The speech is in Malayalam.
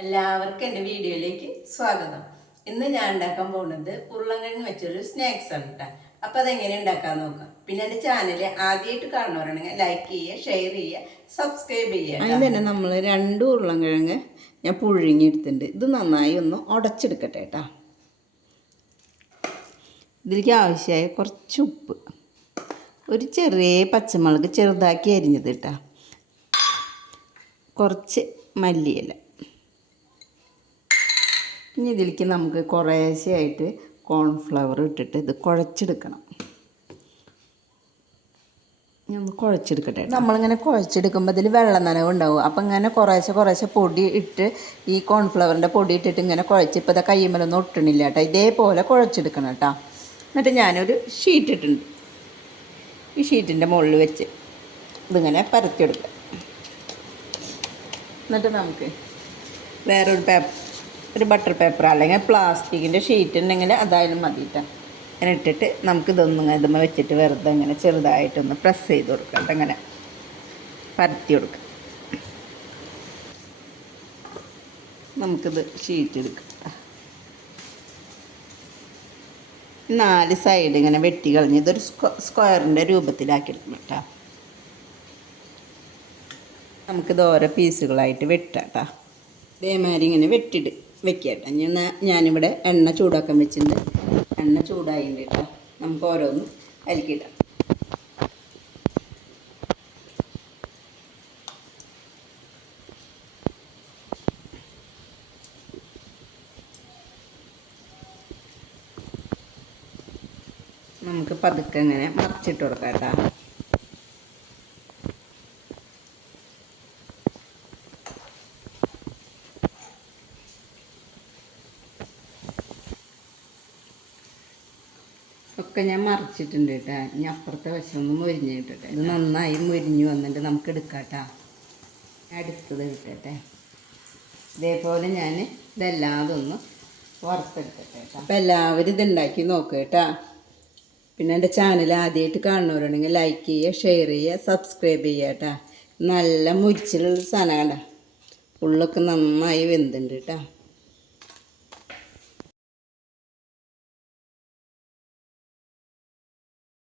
എല്ലാവർക്കും എൻ്റെ വീഡിയോയിലേക്ക് സ്വാഗതം. ഇന്ന് ഞാൻ ഉണ്ടാക്കാൻ പോകുന്നത് ഉരുളൻകിഴങ്ങ് വെച്ചൊരു സ്നാക്സ് ആണ് കേട്ടോ. അപ്പോൾ അതെങ്ങനെ ഉണ്ടാക്കാൻ നോക്കാം. പിന്നെ എൻ്റെ ചാനൽ ആദ്യമായിട്ട് കാണുന്നവരാണെങ്കിൽ ലൈക്ക് ചെയ്യുക, ഷെയർ ചെയ്യുക, സബ്സ്ക്രൈബ് ചെയ്യുക. അതിന് തന്നെ നമ്മൾ 2 ഉരുളൻകിഴങ്ങ് ഞാൻ പുഴുങ്ങിയെടുത്തിട്ടുണ്ട്. ഇത് നന്നായി ഒന്ന് ഉടച്ചെടുക്കട്ടെ കേട്ടോ. ഇതിലേക്ക് ആവശ്യമായ കുറച്ച് ഉപ്പ്, ഒരു ചെറിയ പച്ചമുളക് ചെറുതാക്കി അരിഞ്ഞത് കേട്ടോ, കുറച്ച് മല്ലിയില. ഇനി ഇതിലേക്ക് നമുക്ക് കുറേശ്ശെയായിട്ട് കോൺഫ്ലവർ ഇട്ടിട്ട് ഇത് കുഴച്ചെടുക്കണം. ഞാൻ ഒന്ന് കുഴച്ചെടുക്കട്ടെ. നമ്മളിങ്ങനെ കുഴച്ചെടുക്കുമ്പോൾ ഇതിൽ വെള്ളം നനവ് ഉണ്ടാവും. അപ്പം ഇങ്ങനെ കുറേശ്ശെ പൊടി ഇട്ട് ഈ കോൺഫ്ലവറിൻ്റെ പൊടി ഇട്ടിട്ട് ഇങ്ങനെ കുഴച്ച് ഇപ്പോൾ ഇതാ കയ്യുമ്മലൊന്നും ഒട്ടണില്ല കേട്ടോ. ഇതേപോലെ കുഴച്ചെടുക്കണം കേട്ടോ. എന്നിട്ട് ഞാനൊരു ഷീറ്റ് ഇട്ടിട്ടുണ്ട്. ഈ ഷീറ്റിൻ്റെ മുകളിൽ വെച്ച് ഇതിങ്ങനെ പരത്തിയെടുക്കുക. എന്നിട്ട് നമുക്ക് വേറൊരു ഒരു ബട്ടർ പേപ്പർ അല്ലെങ്കിൽ പ്ലാസ്റ്റിക്കിൻ്റെ ഷീറ്റ് ഉണ്ടെങ്കിൽ അതായാലും മതി കേട്ടോ. അങ്ങനെ ഇട്ടിട്ട് നമുക്കിതൊന്നും ഇതുമ്മ വെച്ചിട്ട് വെറുതെ ഇങ്ങനെ ചെറുതായിട്ടൊന്ന് പ്രസ് ചെയ്ത് കൊടുക്കാം. അങ്ങനെ പരത്തി കൊടുക്കാം. നമുക്കിത് ഷീറ്റ് എടുക്കാം. 4 സൈഡ് ഇങ്ങനെ വെട്ടി കളഞ്ഞ് ഇതൊരു സ്ക്വയറിൻ്റെ രൂപത്തിലാക്കിയെടുക്കണം കേട്ടോ. നമുക്കിത് ഓരോ പീസുകളായിട്ട് വെട്ടാം കേട്ടോ. ഇതേമാതിരി ഇങ്ങനെ വെക്കട്ടെ. ഞാനിവിടെ എണ്ണ ചൂടാക്കാൻ വെച്ചിട്ടുണ്ട്. എണ്ണ ചൂടായിട്ടുണ്ട് കേട്ടോ. നമുക്ക് ഓരോന്നും അരിക്കിടാം. നമുക്ക് പതുക്കെ ഇങ്ങനെ മറിച്ചിട്ട് കൊടുക്കാം കേട്ടോ. ഒക്കെ ഞാൻ മറിച്ചിട്ടുണ്ട് കേട്ടോ. ഇനി അപ്പുറത്തെ വശമൊന്ന് മുരിഞ്ഞ് കിട്ടട്ടെ. ഇത് നന്നായി മുരിഞ്ഞ് വന്നിട്ട് നമുക്ക് എടുക്കാം കേട്ടോ. അടുത്തത് കിട്ടട്ടെ. ഇതേപോലെ ഞാൻ ഇതെല്ലാതും ഒന്ന് വറുത്തെടുക്കട്ടെ കേട്ടോ. അപ്പോൾ എല്ലാവരും ഇതുണ്ടാക്കി നോക്കുക കേട്ടോ. പിന്നെ എൻ്റെ ചാനൽ ആദ്യമായിട്ട് കാണുന്നവരുണ്ടെങ്കിൽ ലൈക്ക് ചെയ്യുക, ഷെയർ ചെയ്യുക, സബ്സ്ക്രൈബ് ചെയ്യുക കേട്ടോ. നല്ല മുരിച്ചിലുള്ള സാധനം കണ്ട. ഉള്ളൊക്കെ നന്നായി വെന്തുണ്ട് കേട്ടോ.